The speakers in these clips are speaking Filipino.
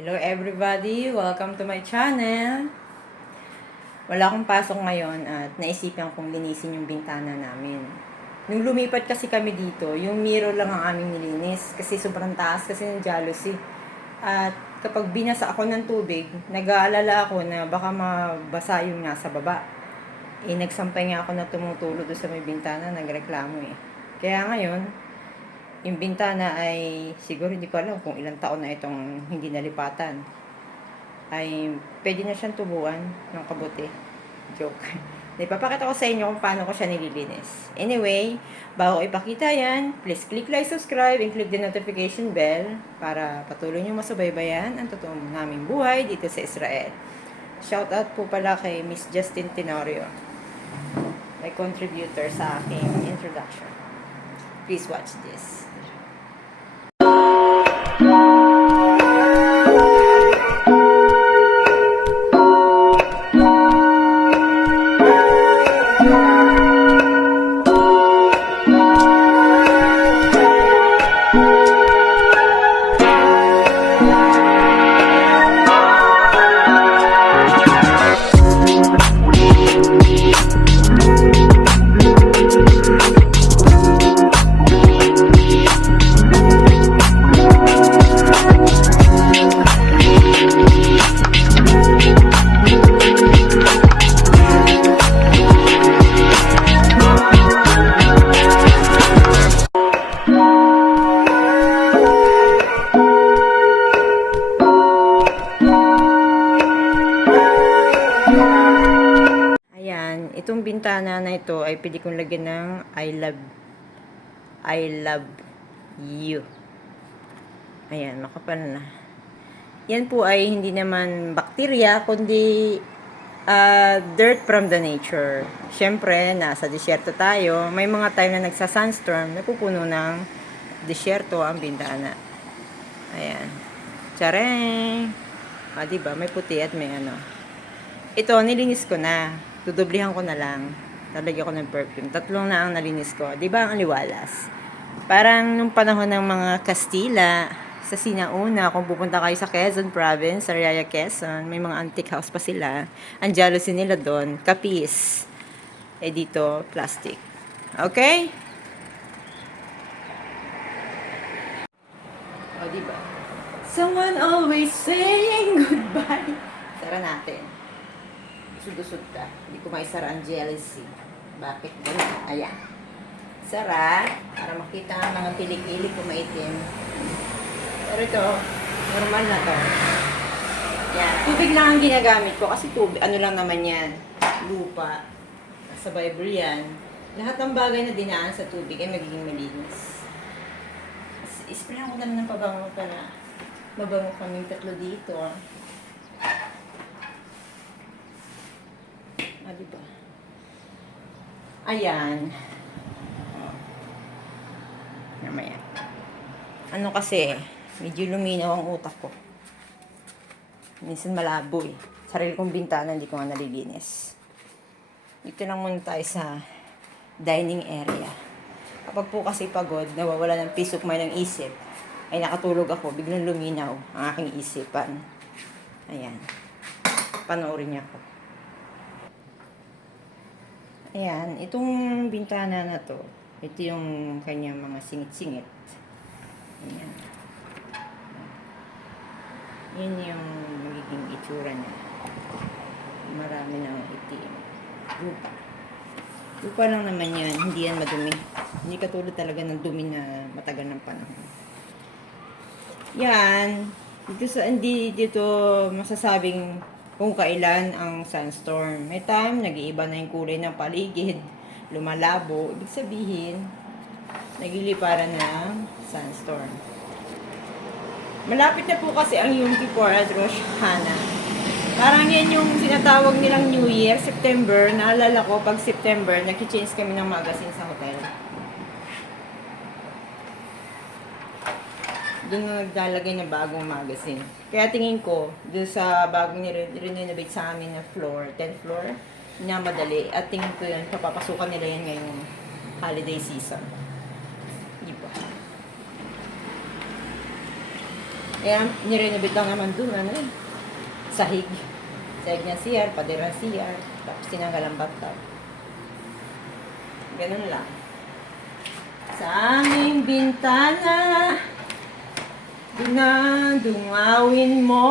Hello everybody! Welcome to my channel! Wala akong pasok ngayon at naisipan kong linisin yung bintana namin. Nung lumipat kasi kami dito, yung mirror lang ang aming nilinis kasi sobrang taas kasi ng jealousy. At kapag binasa ako ng tubig, nag-aalala ako na baka mabasa yung nasa baba. Nagsampay nga ako na tumutulo doon sa may bintana, nagreklamo eh. Kaya ngayon, yung bintana ay siguro hindi ko alam kung ilang taon na itong hindi nalipatan. Ay pwede na siyang tubuan ng kabuti. Joke. Ipapakita ko sa inyo kung paano ko siya nililinis. Anyway, bago ko ipakita yan, please click like, subscribe, and click the notification bell para patuloy nyo masubaybayan ang totoong naming buhay dito sa Israel. Shoutout po pala kay Miss Justin Tenorio, may contributor sa aking introduction. Please watch this. Itong bintana na ito ay pwede kong lagyan ng I love you. Ayan, makapal na. Yan po ay hindi naman bakterya, kundi dirt from the nature. Siyempre, nasa disyerto tayo. May mga time na nagsa-sunstorm, napupuno ng disyerto ang bintana. Ayan. Tsareng! Diba? May puti at may ano. Ito, nilinis ko na. Dudublihan ko na lang. Talagyan ko ng perfume. 3 na ang nalinis ko. Diba ang aliwalas? Parang nung panahon ng mga Kastila, sa sinauna, kung pupunta kayo sa Quezon Province, sa Raya Quezon, may mga antique house pa sila. Ang jealousy nila doon, kapis. Dito, plastic. Okay? Diba? Someone always saying goodbye. Tara natin. Usod-usod ka. Hindi ko maisara ang jealousy. Bakit ganun? Ayan. Sara, para makita ang mga pilik-ilik ko maitim. Pero ito, normal na to. Yan. Tubig lang ang ginagamit ko kasi tubig, ano lang naman yan. Lupa. Sa Bible yan. Lahat ng bagay na dinaan sa tubig ay magiging malinis. Isprayan ko lang ng pabango para mabango kaming 3 dito. Diba? Ayan. Namaya. Ano kasi, medyo luminaw ang utak ko. Minsan malabo eh. Sarili kong bintana, hindi ko nga nalilinis. Dito lang muna tayo sa dining area. Kapag po kasi pagod, nawawala ng peace of mind ng isip, ay nakatulog ako, biglang luminaw ang aking isipan. Ayan. Panoorin niya ako. Ayan, itong bintana na to, ito yung kanyang mga singit-singit. Ayan. Yan yung magiging itsura niya. Marami ng itim. Lupa. Lupa lang naman yan, hindi yan madumi. Hindi katulad talaga ng dumi na matagal ng panahon. Yan, hindi dito masasabing kung kailan ang sunstorm. May time, nag-iiba na yung kulay ng paligid, lumalabo. Ibig sabihin, nagliliparan ng sunstorm. Malapit na po kasi ang Yom Kippur at Rosh Hashanah. Parang yan yung sinatawag nilang New Year, September. Naalala ko, pag September, nag-change kami ng magazine sa hotel. Doon na naglalagay ng bagong magazine. Kaya tingin ko, doon sa bagong renovate sa amin na floor, 10th floor, na madali. At tingin ko yun, papapasukan nila yan ngayong holiday season. Di ba? Eh, nirenovate lang naman doon, ano eh. Sahig. Sahig niya CR, padera CR. Tapos tinanggal ang bathtub. Ganun lang. Sa aming bintana, dinadungawin mo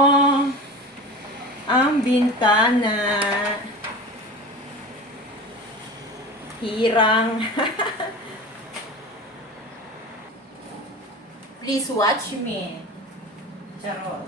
ang bintana. Hirang. Please watch me. Charot.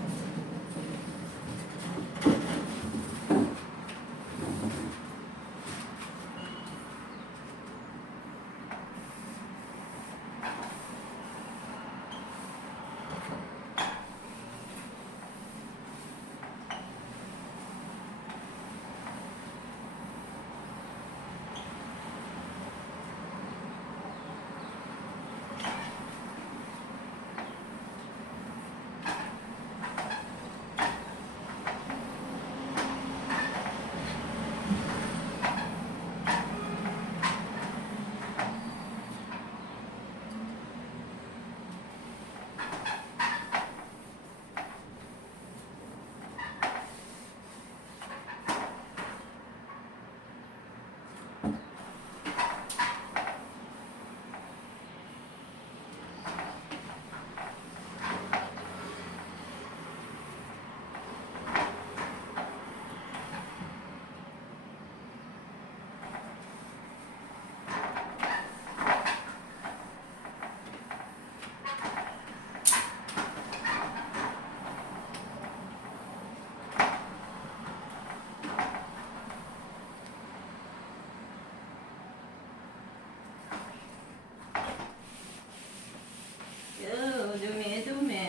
Oh, dumi-dumi.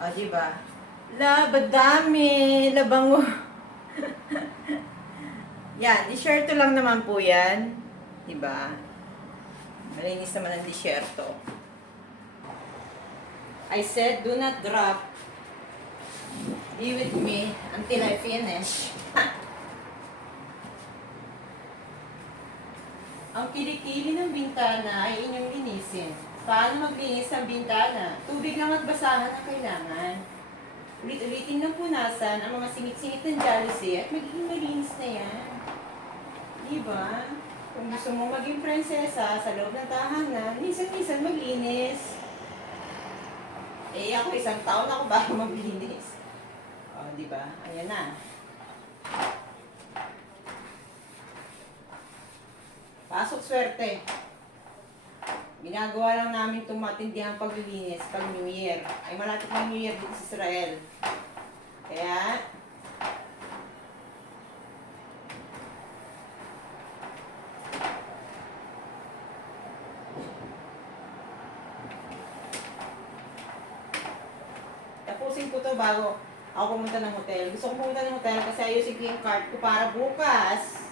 O, diba? Dami. Labango. Yan, disyerto lang naman po yan. Diba? Malinis naman ang disyerto. I said, do not drop. Be with me until I finish. Ang kilikili ng bintana ay inyong linisin. Paano maglinis ng bintana? Tubig lang at basahan ang kailangan. Ulit-ulitin ng punasan ang mga singit-singit ng jalousie at magiging malinis na yan. Diba? Kung gusto mong maging prinsesa sa loob ng tahanan, minsan-minsan maglinis. Eh, ako 1 taon ako bago maglinis. O, diba? Ayan na. Pasok swerte. Ginagawa lang namin itong matindihang paglilinis pag New Year. Ay malapit na New Year dito sa Israel. Kaya, tapusin ko to bago ako pumunta ng hotel. Gusto ko pumunta ng hotel kasi ayusin ko yung card ko para bukas.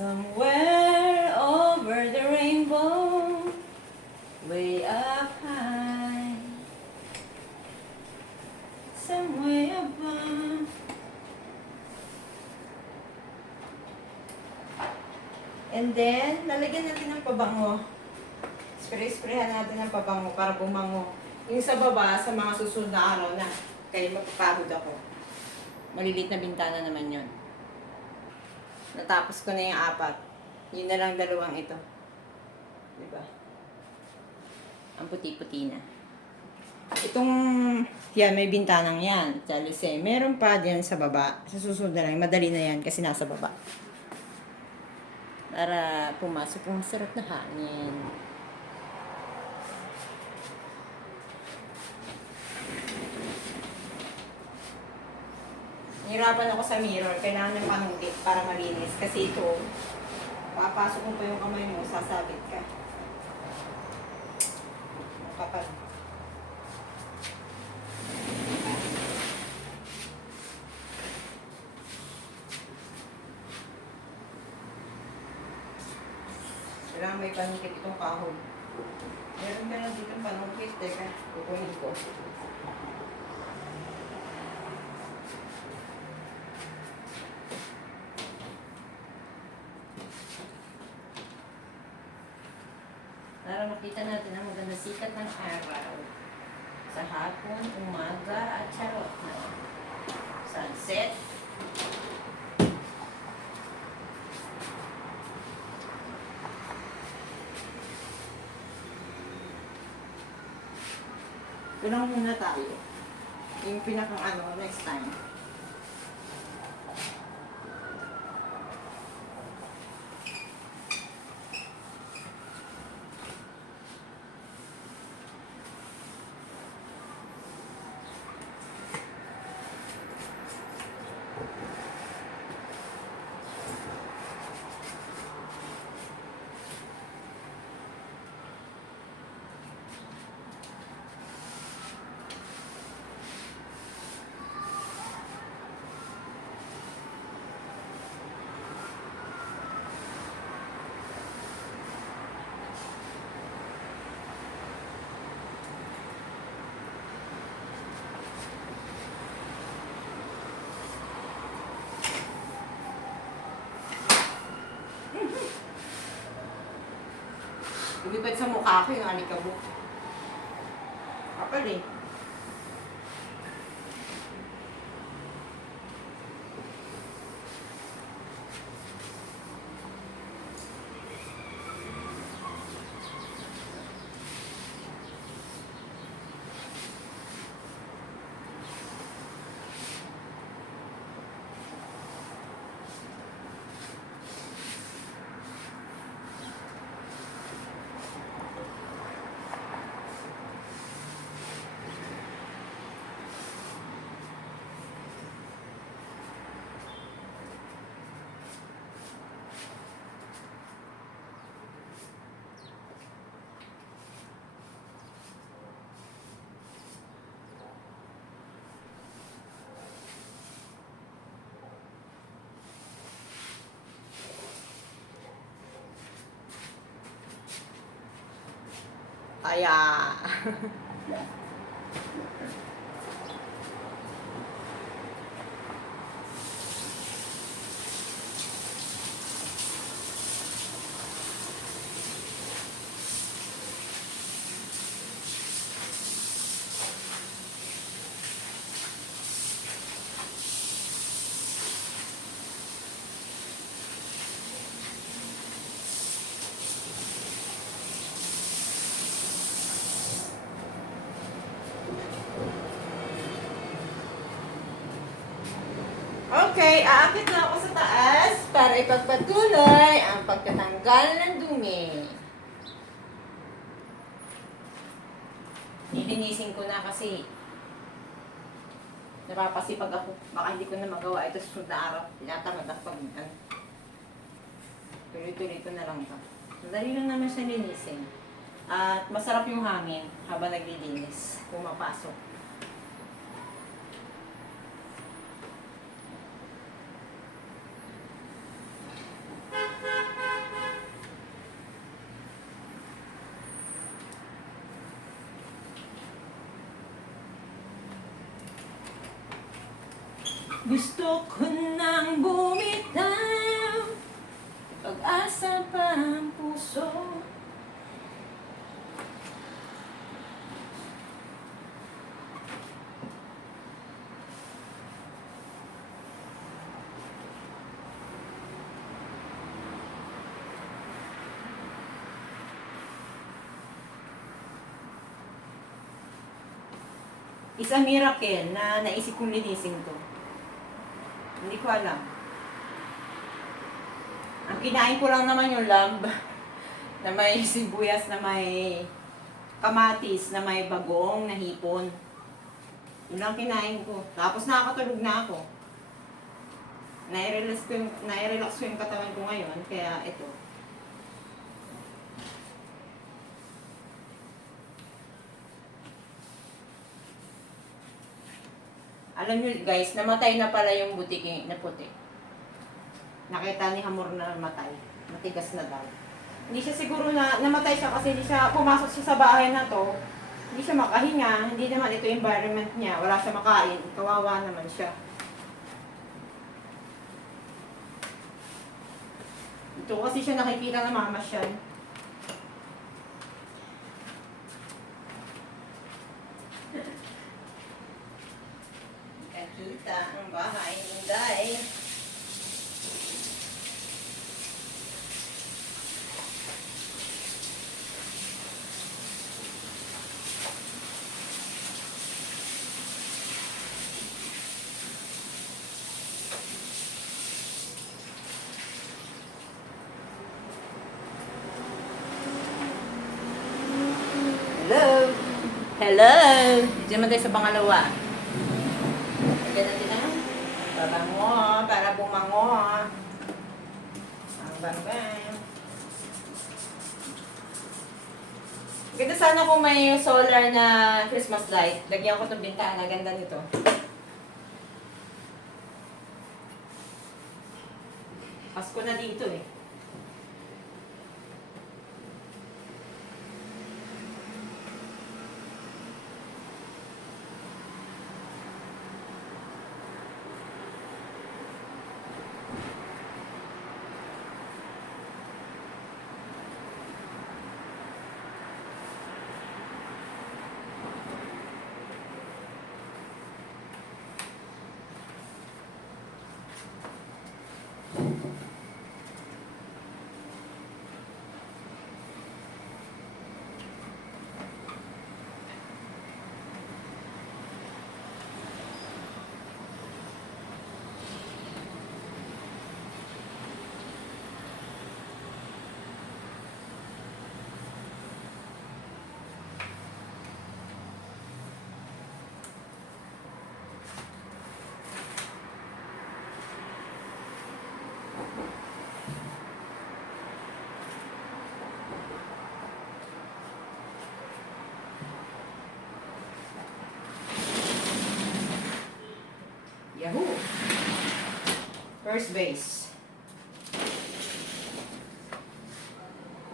Somewhere over the rainbow, way up high, somewhere above. And then, lalagyan natin ng pabango. Spray-sprayhan natin ng pabango para bumango. Yung sa baba, sa mga susunod na araw na, kaya magpapagod ako. Malilit na bintana naman yon. Natapos ko na yung 4. Yun na lang 2 ito. Diba? Ang puti-puti na. Itong, yan, may bintanang yan. Jalousie. Meron pa dyan sa baba. Sa susunod na lang. Madali na yan kasi nasa baba. Para pumasok yung sarap na hangin. Nahirapan ako sa mirror. Kailangan ng panungkit para malinis. Kasi ito, papasok mo pa yung kamay mo, sasabit ka. Ang kapal. Kailangan may panungkit itong kahoy. Meron ka na dito panungkit. Teka, kukunin ko. Para makita natin ang maganda sikat ng araw. Sa hapon, umaga, at charot na. Sunset. Ito lang muna tayo. Yung pinakang next time. Lumipad sa mukha ko yung alikabok. Kapal eh. Kaya. Okay, aakit na ako sa taas para ipagpatuloy ang pagtatanggal ng dumi. Nilinisin ko na kasi napapasipag ako. Baka hindi ko na magawa ito sa susunod na araw. Tinatamad ako pag tuloy-tuloy ko na lang ito. Madali lang naman siya linisin. At masarap yung hangin habang naglilinis. Pumapasok. Gusto ko nang bumitaw, pag-asa pa ang puso. It's a miracle na naisip kong linisin to. Hindi ko alam. Ang kinain ko lang naman yung lamb na may sibuyas, na may kamatis, na may bagong, na hipon. Yun lang kinain ko. Tapos nakakatulog na ako. Nai-relax ko yung katawan ko ngayon, kaya ito. Alam nyo guys, namatay na pala yung butiki na puti. Nakita ni Hamor na namatay. Matigas na daw. Hindi siya siguro na namatay siya kasi hindi siya pumasok siya sa bahay na to. Hindi siya makahinga, hindi naman ito environment niya. Wala siya makain, kawawa naman siya. Ito kasi siya nakikita na mamasyal. Nakita ang bahay ni Inday. Hello! Hello! Diyan naman tayo sa pangalawa. Lagyan natin na. Babango, para bumango. Ang bang-bang. Ganda sana kung may solar na Christmas light. Lagyan ko itong bintana. Ganda nito. Pasko na dito eh. Yahoo! First base.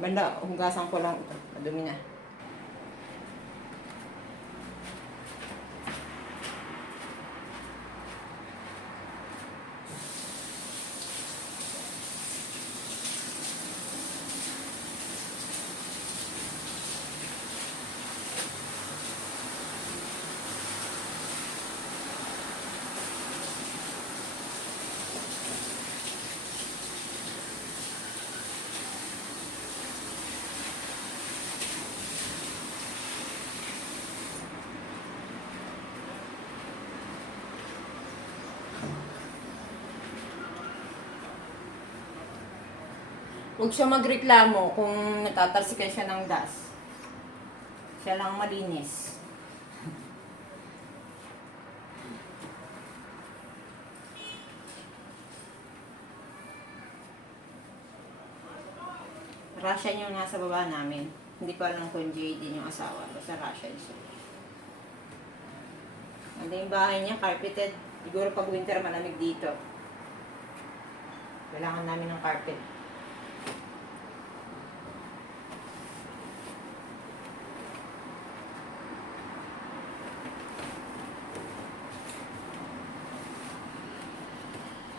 Banda, hugasan ko lang ito. Madumi na. Huwag siya magreklamo kung natatalsikan siya ng dust. Siya lang malinis. Russian yung nasa baba namin. Hindi ko alam kung JD yung asawa. Basta Russian siya. Ano yung bahay niya? Carpeted. Siguro pag winter malamig dito. Kailangan namin ng carpet.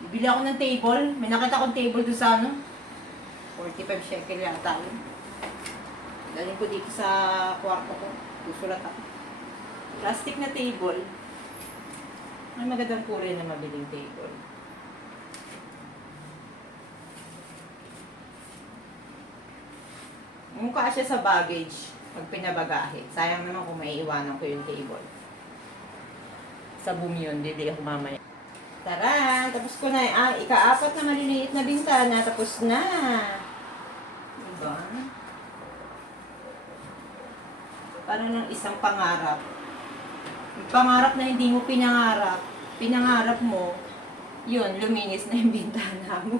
Bili ako ng table. May nakita akong table doon sa 45 shekel yata yun. Galing ko dito sa kwarto ko. Susulat ako. Plastic na table. Ay, magandang kulay na mabiling table. Mukha siya sa baggage pag pinabagahe. Sayang naman kung may iwanan ko yung table. Sa boom yun, bibili ako mamaya. Tara, tapos ko na. Ika-apat na maliliit na bintana. Tapos na. Diba? Parang ng isang pangarap. Yung pangarap na hindi mo pinangarap. Pinangarap mo. Yun, luminis na yung bintana mo.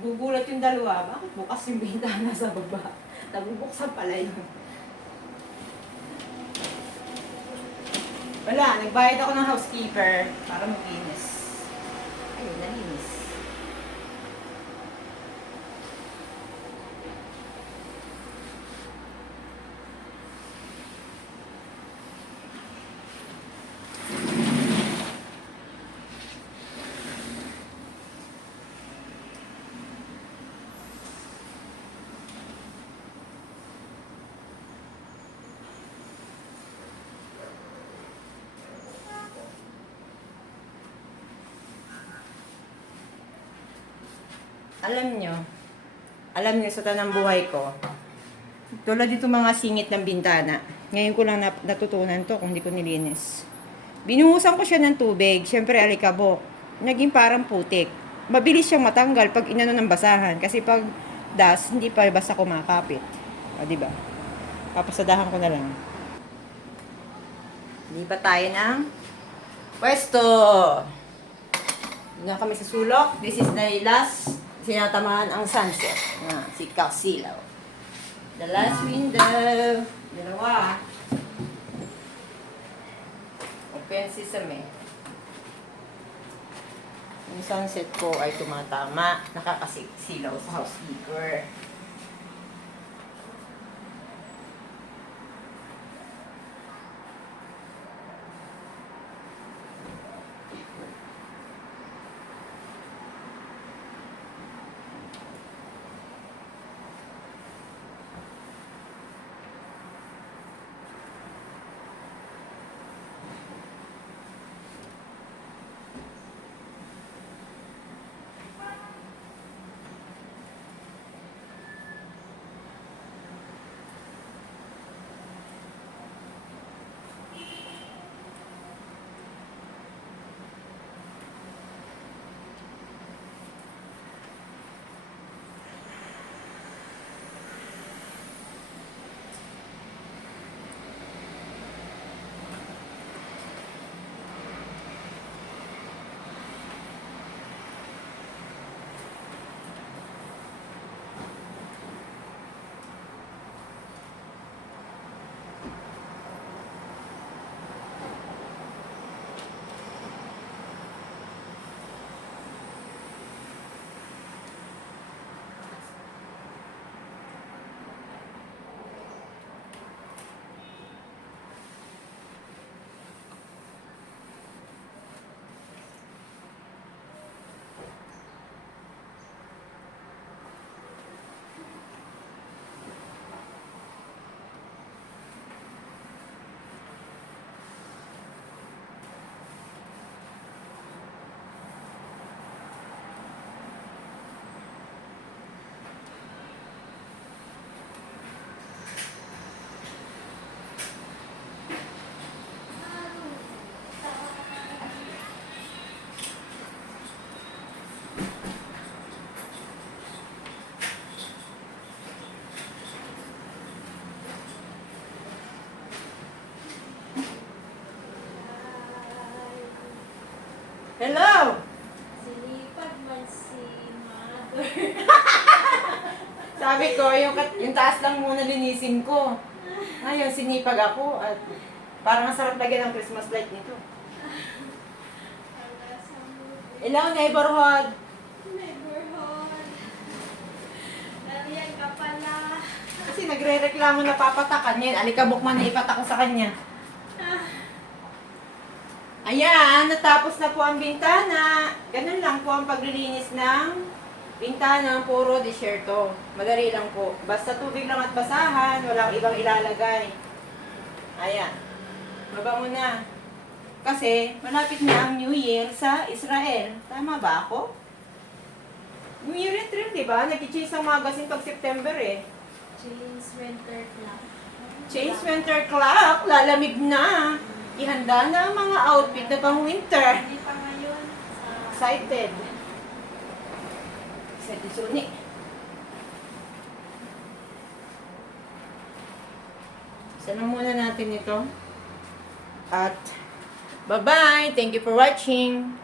Gugulat yung dalawa, bakit bukas yung bintana sa baba? Nabubuksan pala yun. Wala, nagbayad ako ng housekeeper para maglinis. Ayun, nalinis. Alam nyo sa tanang buhay ko, tulad dito mga singit ng bintana, ngayon ko lang natutunan to kung hindi ko nilinis. Binuhusan ko siya ng tubig, syempre alikabok, naging parang putik. Mabilis siyang matanggal pag inano ng basahan, kasi pag dust, hindi pa basta kumakapit. O, diba? Papasadahan ko na lang. Lipat tayo ng pwesto. Hindi na kami sa sulok. This is the last sinatamaan ang sunset. Si Silaw. The last window. Dalawa. Open sesame. Yung sunset ko ay tumatama. Nakakasilaw sa housekeeper. Hello! Sinipag man si mother. Sabi ko, yung taas lang muna linisin ko. Ngayon, sinipag ako at parang masarap lagyan ng Christmas light nito. Para sa movie. Hello, neighborhood! Neighborhood. Nariyan ka pala. Kasi nagre-reklamo na papatakan yan. Alikabok man na ipatak ko sa kanya. Ayan, natapos na po ang bintana. Ganun lang po ang paglilinis ng bintana. Puro disyerto. Madali lang po. Basta tubig lang at basahan. Walang ibang ilalagay. Ayan. Baba mo na. Kasi malapit na ang New Year sa Israel. Tama ba ako? New Year and Thrill, diba? Nag-chase ang magazine pag September eh. James Winter Club. Chase Winter Clock, lalamig na. Ihanda na ang mga outfit na pang winter. Hindi pa ngayon. Excited. Excited suni. Saan muna natin ito? At bye-bye! Thank you for watching!